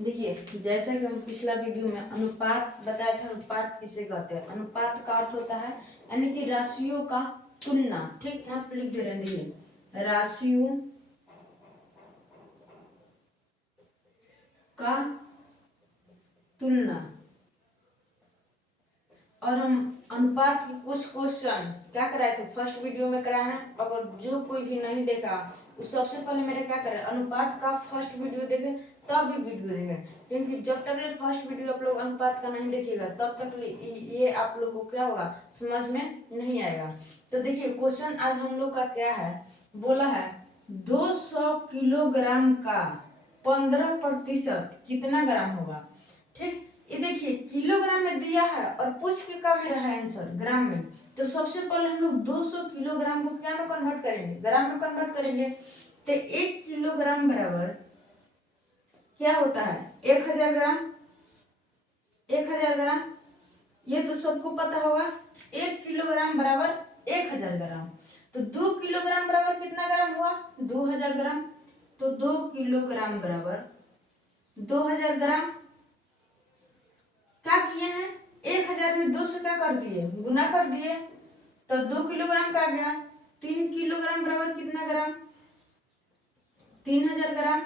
देखिए, जैसा कि हम पिछला वीडियो में अनुपात बताया था, अनुपात किसे कहते हैं। अनुपात का अर्थ होता है यानी कि राशियों का तुलना। ठीक, यहाँ पे लिख दे रहे हैं, देखिए, राशियों का तुलना। और हम अनुपात के कुछ क्वेश्चन क्या कराए थे, फर्स्ट वीडियो में कराए हैं। अगर जो कोई भी नहीं देखा, उस सबसे पहले मेरे क्या करें, अनुपात का फर्स्ट वीडियो देखें, तब भी वीडियो देखें। क्योंकि जब तक फर्स्ट वीडियो आप लोग अनुपात का नहीं देखिएगा, तब तक ये आप लोग को क्या होगा, समझ में नहीं आएगा। तो देखिए, क्वेश्चन आज हम लोग का क्या है, बोला है 200 किलोग्राम का 15% कितना ग्राम होगा। ठीक, ये देखिए, किलोग्राम में दिया है और पूछ के का में रहा है आंसर ग्राम में। तो सबसे पहले हम लोग 200 किलोग्राम को क्या में कन्वर्ट करेंगे, ग्राम में कन्वर्ट करेंगे। तो 1 किलोग्राम बराबर क्या होता है, 1000 ग्राम। 1000 ग्राम ये तो सबको पता होगा। 1 किलोग्राम बराबर 1000 ग्राम। तो 2 किलोग्राम बराबर कितना ग्राम हुआ, 2000 ग्राम। तो 2 किलोग्राम बराबर 2000 ग्राम। क्या किए हैं, 1000 में 200 क्या कर दिए, गुना कर दिए। तो 2 किलोग्राम का आ गया। 3 किलोग्राम बराबर कितना ग्राम, 3000 ग्राम।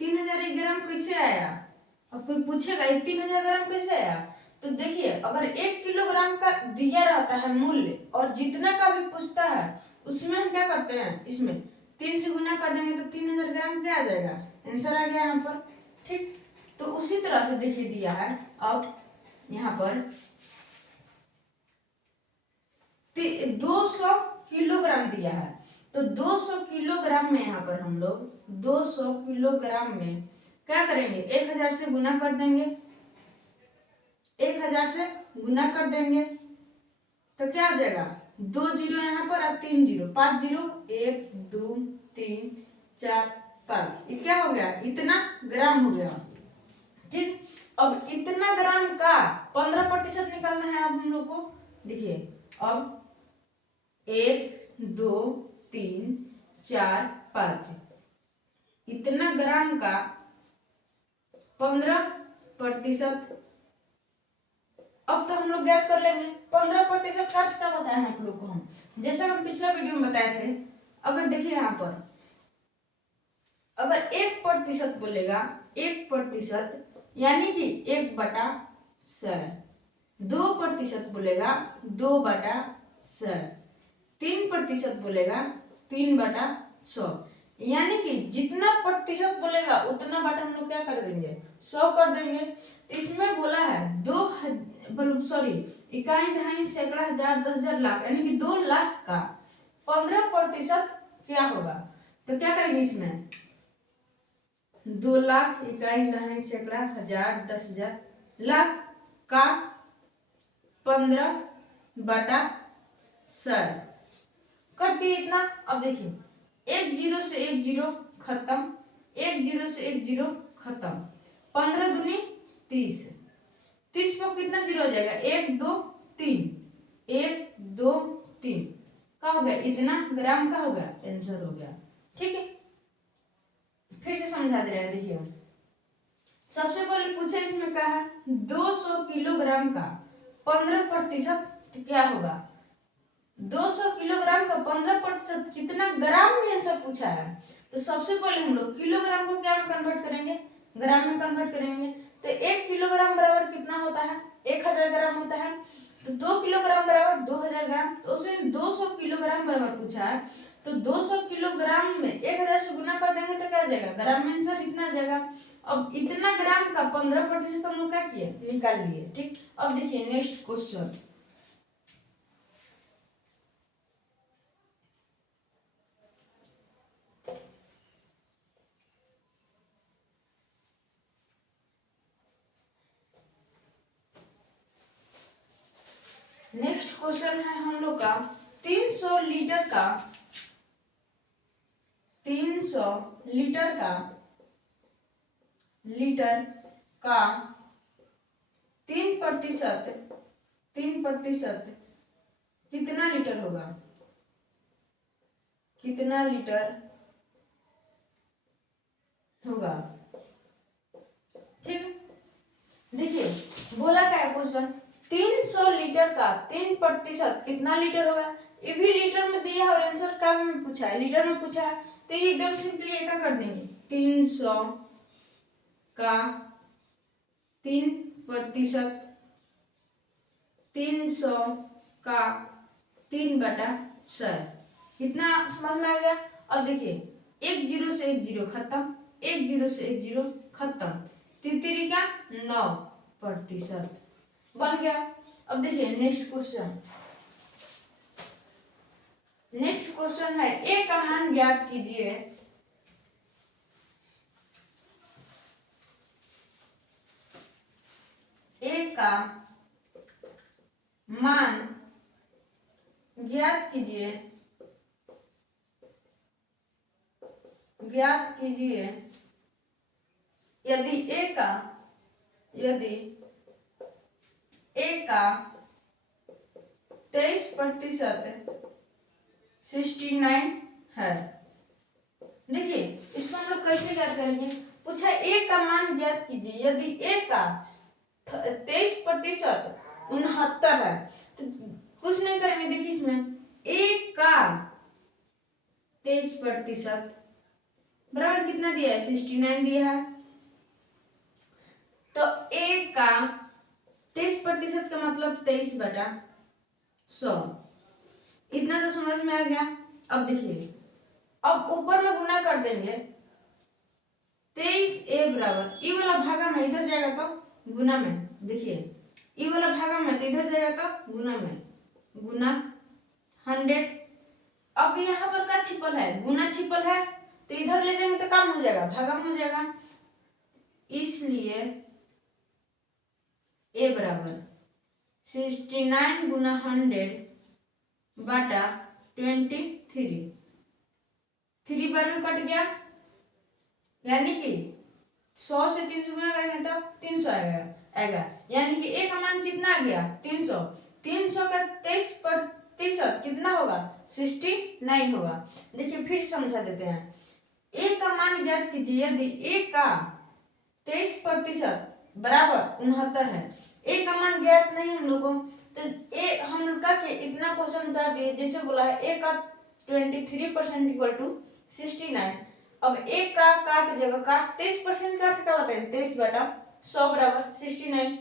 3000 एक ग्राम कैसे आया, अब कोई पूछेगा ये 3000 ग्राम कैसे आया। तो देखिए, अगर 1 किलोग्राम का दिया रहता है मूल्य और जितना का भी पूछता है, उसमें हम क्या करते हैं, इसमें 3 से गुना कर देंगे तो 3000 ग्राम क्या आ जाएगा, आंसर आ गया यहाँ पर। ठीक, तो उसी तरह से देखिए दिया है। अब यहाँ पर 200 किलोग्राम दिया है। तो 200 किलोग्राम में यहाँ पर हम लोग 200 किलोग्राम में क्या करेंगे, 1000 से गुना कर देंगे। 1000 से गुना कर देंगे तो क्या आ जाएगा, 2 जीरो यहाँ पर और 3 जीरो, 5 जीरो, 1 2 3 4 5, ये क्या हो गया, इतना ग्राम हो गया। ठीक, अब इतना ग्राम का 15% निकालना है। अब हम लोग को देखिए, अब 1 2 3 4 5, इतना ग्राम का 15%। अब तो हम लोग ज्ञात कर लेंगे 15% का अर्थ क्या बताया है आप लोग को हम, जैसा हम पिछला वीडियो में बताए थे। अगर देखिए यहाँ पर, अगर 1% बोलेगा, 1% यानी कि 1/100। 2% बोलेगा, 2/100। 3% बोलेगा, 3/100। यानी कि जितना प्रतिशत बोलेगा उतना बटा हम लोग क्या कर देंगे, 100 कर देंगे। तो इसमें बोला है इकाई, दहाई, सैकड़ा, हजार, 10,000, लाख, यानी कि 2 लाख का 15% क्या होगा। तो क्या करेंगे, इसमें 2 लाख, इकाई, दहाई, सैकड़ा, हजार, 10,000, लाख का 15/100 कर दिए इतना। अब देखिए, 1 जीरो से 1 जीरो खत्म, 1 जीरो से 1 जीरो खत्म। 15 दूनी 30, 30 पर कितना जीरो हो जाएगा, 1 2 3, 1 2 3 का हो गया, इतना ग्राम का हो गया, आंसर हो गया। ठीक है, फिर से समझा दे रहे हैं। देखिए, सबसे पहले पूछे इसमें क्या है, 200 किलोग्राम का 15% क्या होगा। 200 किलोग्राम का 15% कितना ग्राम में आंसर पूछा है। तो सबसे पहले हम लोग किलोग्राम को क्या में कन्वर्ट करेंगे, ग्राम में कन्वर्ट करेंगे। तो 1 किलोग्राम बराबर कितना होता है, 1000 ग्राम होता है। तो 2 किलोग्राम बराबर 2000 ग्राम। तो उसमें 200 किलोग्राम बराबर पूछा है। तो 200 किलोग्राम में 1000 से गुना कर देंगे तो क्या आ जाएगा, ग्राम में आंसर इतना आ जाएगा। अब इतना ग्राम का 15% हम लोग क्या किए, निकाल लिए। ठीक, अब देखिए नेक्स्ट क्वेश्चन। नेक्स्ट क्वेश्चन है हम लोग का 300 लीटर का 300 लीटर का 3% कितना लीटर होगा, कितना लीटर होगा। ठीक, देखिए बोला क्या है क्वेश्चन, 300 लीटर का 3% कितना लीटर होगा। ये भी लीटर में दिया और आंसर का में पूछा है, लीटर में पूछा है, तो ये एकदम सिंपली एक कर देंगे, 300 का 3%, 300 का 3/100 कितना समझ में आ गया। अब देखिए एक जीरो से एक जीरो खत्म, एक जीरो से एक जीरो खत्म, तितरी का 9% बन गया। अब देखिए नेक्स्ट क्वेश्चन, नेक्स्ट क्वेश्चन है ए का मान ज्ञात कीजिए। ए का मान ज्ञात कीजिए, ज्ञात कीजिए यदि ए का 23% 69 है। देखिए इसको हम लोग कैसे ज्ञात करेंगे, पूछा ए का मान ज्ञात कीजिए यदि ए का 23% 69 है, तो कुछ नहीं करेंगे। देखिए इसमें ए का 23% बराबर कितना दिया है, 69 दिया है। तो ए का 23% का मतलब 23/100, इतना तो समझ में आ गया। अब देखिए अब ऊपर में गुना कर देंगे, 23a बराबर ई वाला भागा में इधर जाएगा तो गुना में, देखिए ई वाला भागा में तो इधर जाएगा तो गुना में, गुना 100। अब यहाँ पर क्या छिपल है, गुना छिपल है, तो इधर ले जाएंगे तो कम हो जाएगा, भागा में हो जाएगा, इसलिए ए बराबर 69 गुना 100/23, 3 बार में कट गया, यानी कि 100 से 300 गुना करेंगे तो 300 आएगा, यानी कि ए का मान कितना आ गया, 300। 300 का 23% कितना होगा, 69 होगा। देखिए फिर समझा देते हैं, ए का मान ज्ञात कीजिए यदि ए का 23% बराबर 69 है। ए का मान ज्ञात नहीं हम लोग को, तो ए हम लोग का इतना क्वेश्चन उतार दिए, जैसे बोला है ए का 23% इक्वल टू 69। अब ए का की जगह का 23% का अर्थ क्या होता है, 23/100 बराबर 69।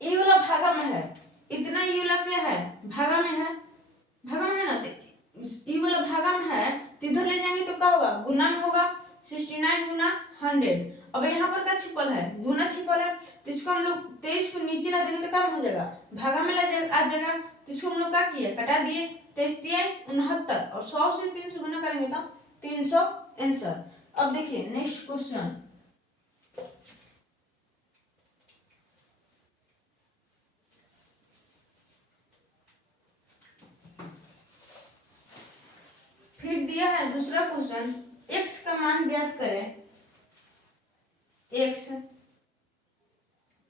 ये वाला भागा में है, इतना ये वाला क्या है, भागा में है, भागा में है ना, ये वाला भागा में है, तो इधर ले जाएंगे तो क्या होगा, गुना में होगा, 69 गुना 100। अब यहाँ पर क्या छिपल है, गुना छिपल है, तो इसको हम लोग 23 को नीचे ला देंगे तो कम हो जाएगा, भागा में आ जाएगा, तो इसको हम लोग क्या किया, कटा दिए, 23 दिए 69 और 100 से 300 गुना करेंगे तो 300 आंसर। अब देखिए नेक्स्ट क्वेश्चन, फिर दिया है दूसरा क्वेश्चन, x का मान ज्ञात करें। x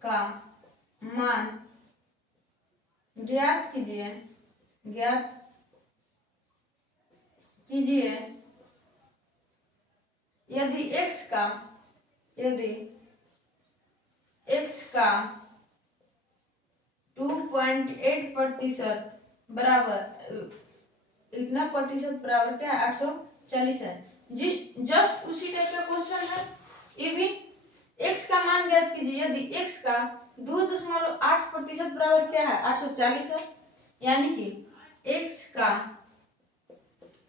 का मान ज्ञात कीजिए, ज्ञात कीजिए यदि x का 2.8% बराबर, इतना प्रतिशत बराबर क्या है, 840 है। जस्ट उसी टाइप का क्वेश्चन है ये भी। x का मान ज्ञात कीजिए यदि x का 2.8% बराबर क्या है, 840 है, यानी कि x का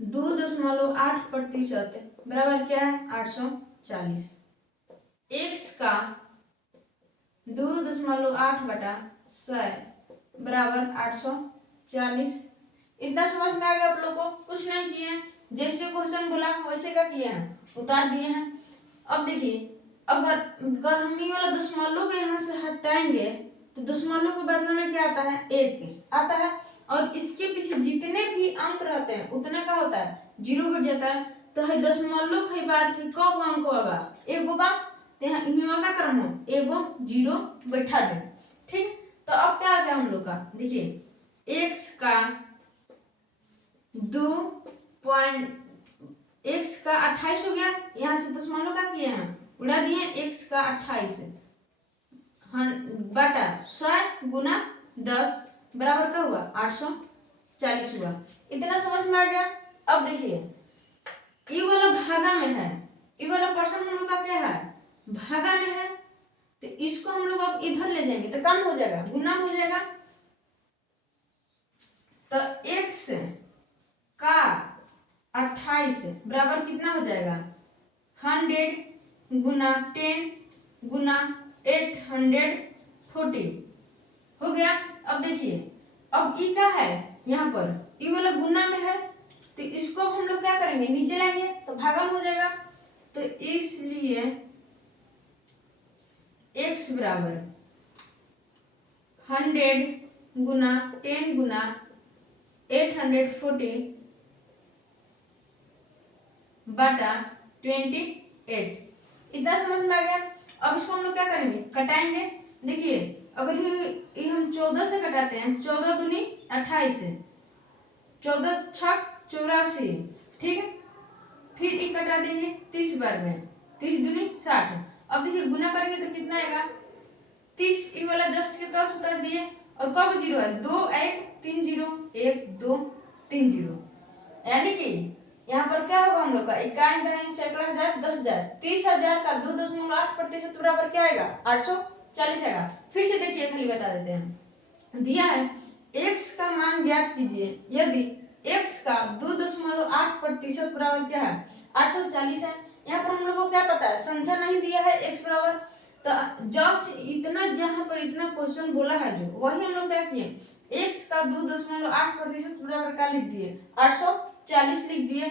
2.8% बराबर क्या है, 840। x का 2.8/100 बराबर 840। इतना समझ में आ गया आप लोग को, कुछ नहीं किए हैं, जैसे क्वेश्चन बोला वैसे क्या किए हैं, उतार दिए हैं। अब देखिए अगर हम ये वाला दशमलव को यहाँ से हटाएंगे तो दशमलव के बदले में क्या आता है, 1 आता है, और इसके पीछे जितने भी अंक रहते हैं उतने का होता है, 0 बढ़ जाता है। तो है दशमलव के बाद कब अंक होगा, 1 बा, तो यहाँ का क्रम हो 1 0 बैठा दे। ठीक, तो अब क्या आ गया हम लोग का, देखिए x का x का 28 हो गया, यहाँ से दशमलव का किए हैं उड़ा दिए, x का 28 बटा 100 गुना 10 बराबर का हुआ 840 हुआ। इतना समझ में आ गया। अब देखिए ये वाला भागा में है, ये वाला पर्सन हम लोग का क्या है, भागा में है, तो इसको हम लोग अब इधर ले जाएंगे तो कम हो जाएगा, गुना हो जाएगा। तो x का 28 बराबर कितना हो जाएगा, 100 गुना 10 गुना 840 हो गया। अब देखिए अब ई का है, यहाँ पर ई वाला गुना में है, तो इसको हम लोग क्या करेंगे, नीचे लाएंगे तो भागा में हो जाएगा। तो इसलिए x बराबर 100 गुना 10 गुना 840 बटा 28। इतना समझ में आ गया। अब इसको हम लोग क्या करेंगे, कटाएंगे। देखिए अगर ये हम 14 से कटाते हैं, 14 दूनी 28, 14 छक 84, ठीक है। फिर एक कटा देंगे 30 बार में, 30 दूनी 60। अब देखिए गुना करेंगे तो कितना आएगा, 30 ई वाला जस्ट के 10 उतार दिए, और कब जीरो है, 2 1 3 0 1 2 3 0, यानी कि यहाँ पर क्या होगा हम लोग का, इकाई दहाई सैकड़ा हजार 10,000, 30,000 का 2.8% बराबर क्या आएगा, 840 आएगा। फिर से देखिए खाली बता देते हैं, दिया है x का मान ज्ञात कीजिए यदि x का 2.8% बराबर क्या है, 840 है। यहाँ पर हम लोग को क्या पता है, संख्या नहीं दिया है x बराबर, तो जस्ट इतना जहाँ पर इतना क्वेश्चन बोला है जो, वही हम लोग क्या किए, x का 2.8% बराबर क्या लिख दिए, 840 लिख दिए।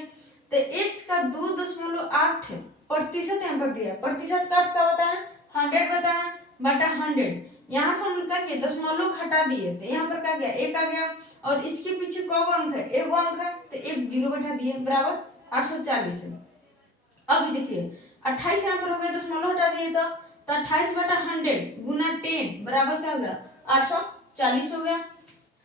तो x का 2.8% यहाँ पर दिया, प्रतिशत का अर्थ क्या होता है, 100 बताया बटा 100। यहाँ से हम लोग क्या किए, दशमलव हटा दिए, तो यहाँ पर क्या गया, एक आ गया, और इसके पीछे कौन अंक है, एक अंक है, तो एक जीरो बैठा दिए बराबर 840। अब देखिए 28 यहाँ पर हो गया, दशमलव हटा दिए तो 28 बटा 100 गुना 10 बराबर क्या हो गया, 840 हो गया,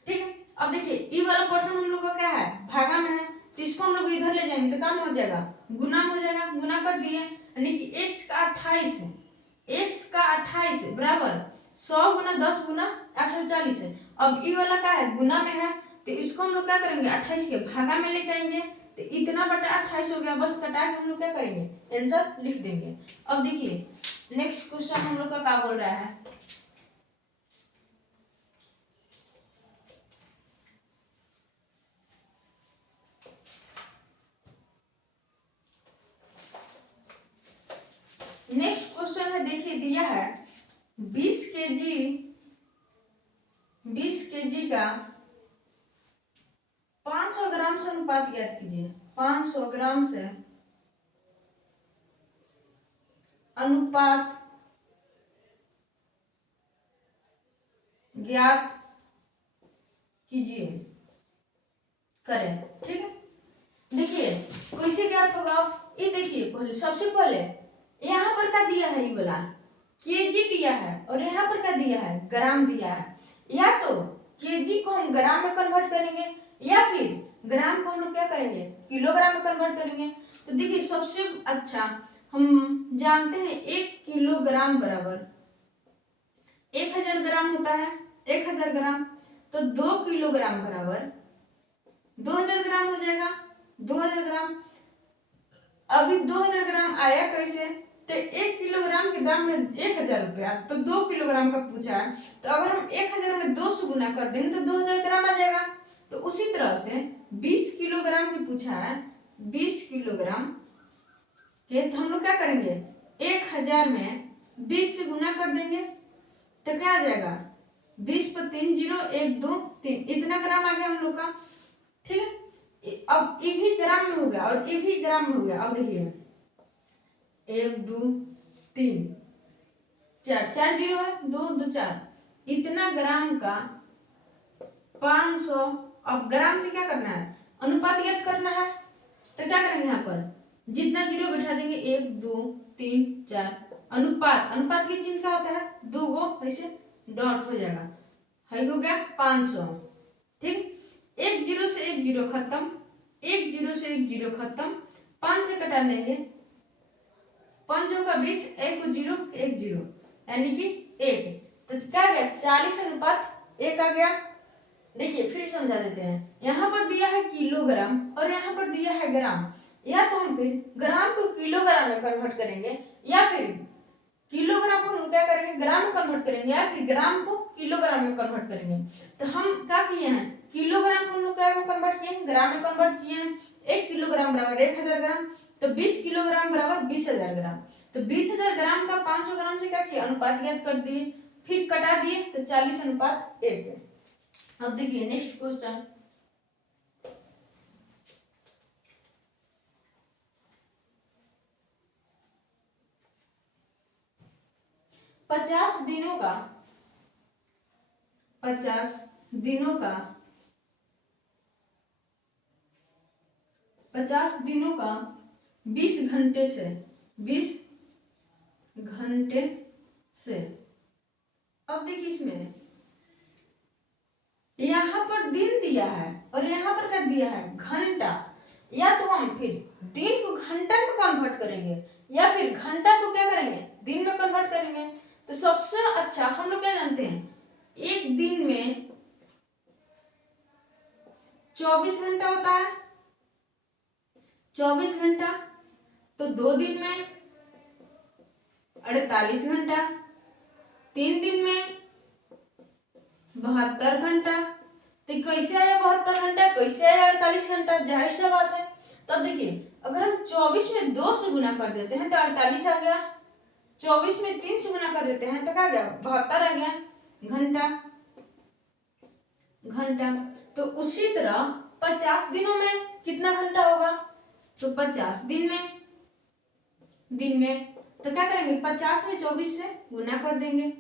ठीक है। अब देखिए ई वाला पर्सन हम लोग का क्या है, भागा में है, तो इसको हम लोग इधर ले जाएंगे तो काम हो जाएगा, गुना हो जाएगा, गुना कर दिए, यानी कि x का 28 बराबर 100 गुना 10 गुना 840 है। अब ई वाला क्या है, गुना में है, तो इसको हम लोग क्या करेंगे, 28 के भागा में लेके आएंगे, तो इतना बटा 28 हो गया, बस कटा के हम लोग क्या करेंगे, आंसर लिख देंगे। अब देखिए नेक्स्ट क्वेश्चन हम लोग का क्या बोल रहा है, नेक्स्ट क्वेश्चन है, देखिए दिया है 20 केजी का 500 ग्राम से अनुपात ज्ञात कीजिए। 500 ग्राम से अनुपात ज्ञात कीजिए करें, ठीक है। देखिए कैसे ज्ञात होगा, ये देखिए पहले सबसे पहले यहाँ पर क्या दिया है, ये वाला केजी दिया है, और यहाँ पर क्या दिया है, ग्राम दिया है। या तो केजी को हम ग्राम में कन्वर्ट करेंगे, या फिर ग्राम को हम लोग क्या करेंगे, किलोग्राम में कन्वर्ट करेंगे। तो देखिए सबसे अच्छा हम जानते हैं 1 किलोग्राम बराबर 1000 ग्राम होता है, 1000 ग्राम, तो 2 किलोग्राम बराबर 2000 ग्राम हो जाएगा, 2000 ग्राम। अभी 2000 ग्राम आया कैसे, तो 1 किलोग्राम के दाम में 1000 रुपया, तो 2 किलोग्राम का पूछा है, तो अगर हम 1000 में 2 से गुना कर देंगे तो 2000 ग्राम आ जाएगा। तो उसी तरह से 20 किलोग्राम की पूछा है, 20 किलोग्राम के, तो हम लोग क्या करेंगे, 1000 में 20 से गुना कर देंगे तो क्या आ जाएगा, 20 पर 3 0 1 2 3, इतना ग्राम आ गया हम लोग का, ठीक है। अब ये भी ग्राम में हो गया और ये भी ग्राम में हो गया। अब देखिए 1 2 3 4 4 जीरो है, 2 2 4, इतना ग्राम का 500। अब ग्राम से क्या करना है, अनुपात ज्ञात करना है, तो क्या करेंगे, यहाँ पर जितना जीरो बैठा देंगे 1 2 3 4, अनुपात, अनुपात के चिन्ह क्या होता है, 2 गो ऐसे डॉट हो जाएगा, है हो गया 500, ठीक। 1 0 से 1 0 खत्म, 1 0 से 1 0 खत्म, 5 से कटा देंगे, 5 का 20, 1 को 0, 1 0, यानी कि 1। तो क्या आ गया 40:1 आ गया। देखिए फिर समझा देते हैं, यहाँ पर दिया है किलोग्राम और यहाँ पर दिया है ग्राम, या तो हम फिर ग्राम को किलोग्राम में कन्वर्ट करेंगे, या फिर किलोग्राम को हम क्या करेंगे ग्राम में कन्वर्ट करेंगे, या फिर ग्राम को किलोग्राम में कन्वर्ट करेंगे। तो हम क्या किए हैं, किलोग्राम को हम लोग क्या में कन्वर्ट किए हैं, ग्राम में कन्वर्ट किए हैं। 1 किलोग्राम बराबर 1000 ग्राम, तो 20 किलोग्राम बराबर 20,000 ग्राम। तो 20,000 ग्राम का 500 ग्राम से क्या किया, अनुपात ज्ञात कर दिए, फिर कटा दिए, तो 40:1। अब देखिए नेक्स्ट क्वेश्चन, पचास दिनों का 50 दिनों का 20 घंटे से 20 घंटे से। अब देखिए इसमें यहाँ पर दिन दिया है और यहाँ पर कर दिया है घंटा, या तो हम फिर दिन को घंटा में कन्वर्ट करेंगे, या फिर घंटा को क्या करेंगे दिन में कन्वर्ट करेंगे। तो सबसे अच्छा हम लोग क्या जानते हैं, एक दिन में 24 घंटा होता है, 24 घंटा, तो 2 दिन में 48 घंटा, 3 दिन में 72 घंटा। तो कैसे आया 72 घंटा, कैसे आया 48 घंटा, जाहिर सा बात है। तब देखिए अगर हम 24 में 2 से गुना कर देते हैं तो 48 आ गया, 24 में 3 से गुना कर देते हैं तो क्या गया 72 आ गया घंटा। तो उसी तरह 50 दिनों में कितना घंटा होगा, तो 50 दिन में तो क्या करेंगे 50 में 24 से गुना कर देंगे,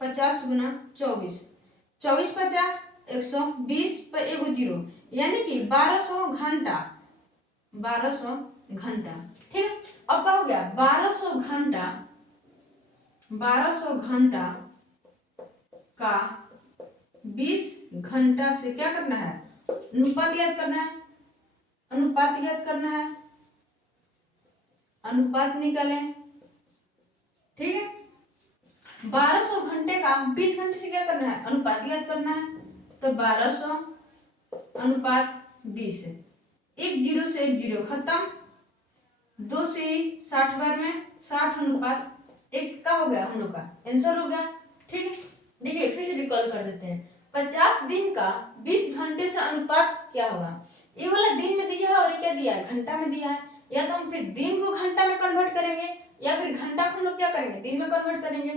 50 गुना 24, 24 50 120 पर 1 0, यानी कि 1200 घंटा, 1200 घंटा। ठीक है, अब क्या हो गया 1200 घंटा, 1200 घंटा का 20 घंटा से क्या करना है, अनुपात याद करना है, अनुपात याद करना है, अनुपात निकालें। ठीक है, 1200 घंटे का 20 घंटे से क्या करना है, अनुपात याद करना है। तो 1200 अनुपात 20, 1 0 से 1 0 खत्म, 2 से 60 बार में 60 अनुपात 1 का हो गया, हम लोग का आंसर हो गया। ठीक है, देखिए फिर से रिकॉल कर देते हैं, 50 दिन का 20 घंटे से अनुपात क्या होगा, ये वाला दिन में दिया है और ये क्या दिया है घंटा में दिया है, या तो हम फिर दिन को घंटा में कन्वर्ट करेंगे, या फिर घंटा को हम लोग क्या करेंगे दिन में कन्वर्ट करेंगे।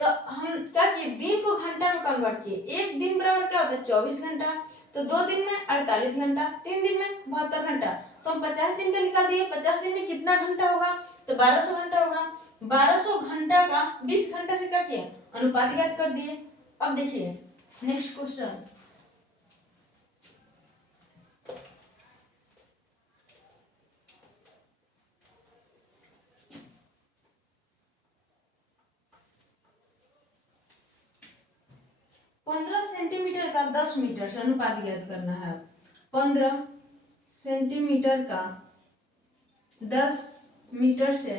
तो हम क्या किए, दिन को घंटा में कन्वर्ट किए, एक दिन बराबर क्या होता है 24 घंटा, तो 2 दिन में 48 घंटा, 3 दिन में 72 घंटा। तो हम 50 दिन का निकाल दिए, 50 दिन में कितना घंटा होगा, तो 1200 घंटा होगा। 1200 घंटा का 20 घंटा से क्या किए, अनुपात ज्ञात कर दिए। अब देखिए नेक्स्ट क्वेश्चन, पंद्रह सेंटीमीटर का 10 मीटर से अनुपात ज्ञात करना है। 15 सेंटीमीटर का 10 मीटर से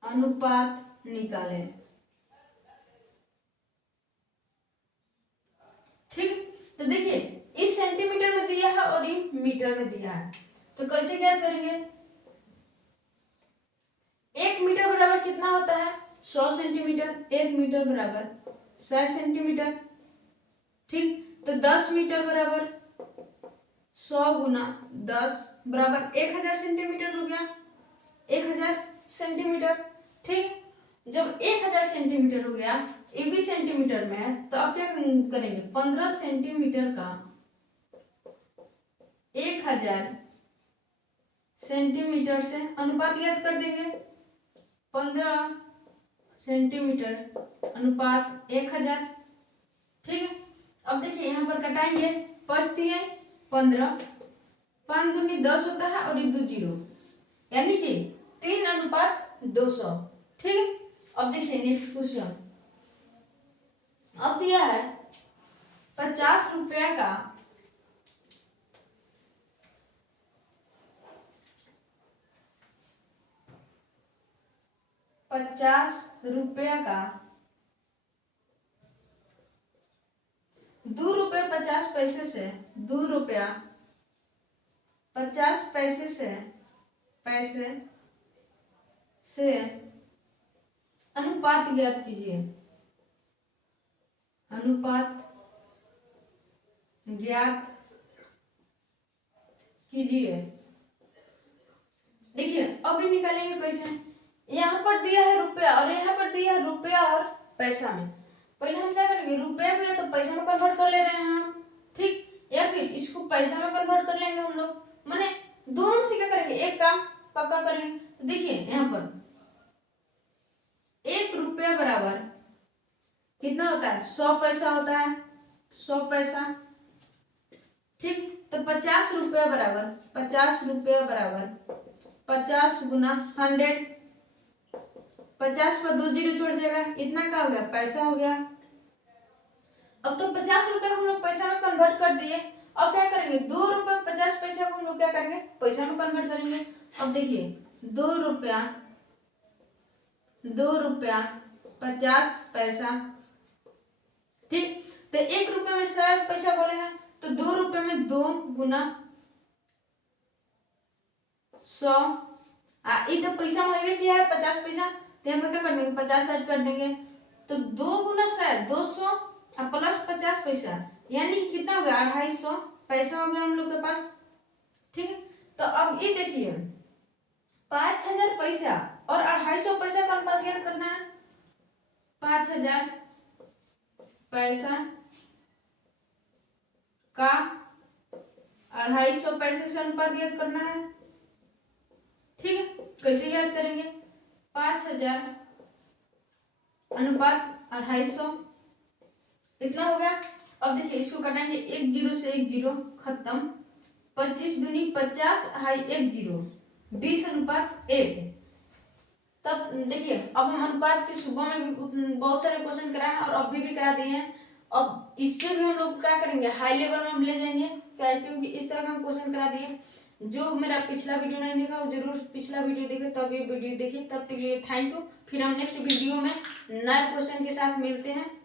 अनुपात निकालें। ठीक, तो देखिए इस सेंटीमीटर में दिया है और ये मीटर में दिया है, तो कैसे ज्ञात करेंगे। 1 मीटर बराबर कितना होता है 100 सेंटीमीटर, 1 मीटर बराबर 100 सेंटीमीटर। ठीक, तो 10 मीटर बराबर 100 गुना 10 बराबर 1000 सेंटीमीटर हो गया, 1000 सेंटीमीटर। ठीक, जब 1000 सेंटीमीटर हो गया, ये भी सेंटीमीटर में है, तो अब क्या करेंगे 15 सेंटीमीटर का 1000 सेंटीमीटर से अनुपात ज्ञात कर देंगे। 15 सेंटीमीटर अनुपात 1000। ठीक है, अब देखिए यहाँ पर कटाएंगे, 5 दिए 15, 5 दूनी 10 होता है और 2 0, यानी कि 3 अनुपात 200। ठीक है, अब देखिए नेक्स्ट क्वेश्चन, अब दिया है 50 रुपया का ₹50 का 2 रुपये 50 पैसे से ₹2.50 से अनुपात ज्ञात कीजिए। अनुपात ज्ञात कीजिए। देखिए अभी निकालेंगे कैसे। यहाँ पर दिया है रुपया और यहाँ पर दिया है रुपया और पैसा में। पहले हम क्या करेंगे, रुपया को या तो पैसा में कन्वर्ट कर ले रहे हैं हम, ठीक, या फिर इसको पैसा में कन्वर्ट कर लेंगे हम लोग। माने दोनों से क्या करेंगे, एक काम पक्का करेंगे। तो देखिए यहाँ पर ₹1 बराबर कितना होता है, 100 पैसा होता है, 100 पैसा, ठीक। तो ₹50 बराबर 50 गुना 100, 50 पर 2 जीरो छोड़ जाएगा, इतना क्या हो गया, पैसा हो गया। अब तो ₹50 को हम लोग पैसा में कन्वर्ट कर दिए। अब क्या करेंगे, ₹2.50 को हम लोग क्या करेंगे, पैसा में कन्वर्ट करेंगे। अब देखिए ₹2.50, ठीक। तो ₹1 में 100 पैसा बोले हैं, तो ₹2 में 2 गुना 100, ये तो पैसा में किया है 50 पैसा, तो यहाँ पर क्या कर देंगे, 50 ऐड कर देंगे। तो 2 गुना 100 200 और प्लस 50 पैसा, यानी कितना हो गया, 250 पैसा हो गया हम लोग के पास, ठीक है। तो अब ये देखिए 5000 पैसा और 250 पैसा का अनुपात ज्ञात करना है। 5000 पैसा का 250 पैसे से अनुपात ज्ञात करना है, ठीक है। कैसे याद करेंगे, 5000 अनुपात 250, इतना हो गया। अब देखिए इसको कटाएंगे, 1 जीरो से 1 जीरो खत्म, 25 दूनी 50, 1 जीरो 20:1। तब देखिए अब हम अनुपात के सुबह में भी बहुत सारे क्वेश्चन कराए हैं और अभी भी करा दिए हैं। अब इससे भी हम लोग क्या करेंगे, हाई लेवल में हम ले जाएंगे, क्या, क्योंकि इस तरह का हम क्वेश्चन करा दिए। जो मेरा पिछला वीडियो नहीं देखा वो जरूर पिछला वीडियो देखे, तब ये वीडियो देखिए। तब तक के लिए थैंक यू। फिर हम नेक्स्ट वीडियो में नए क्वेश्चन के साथ मिलते हैं।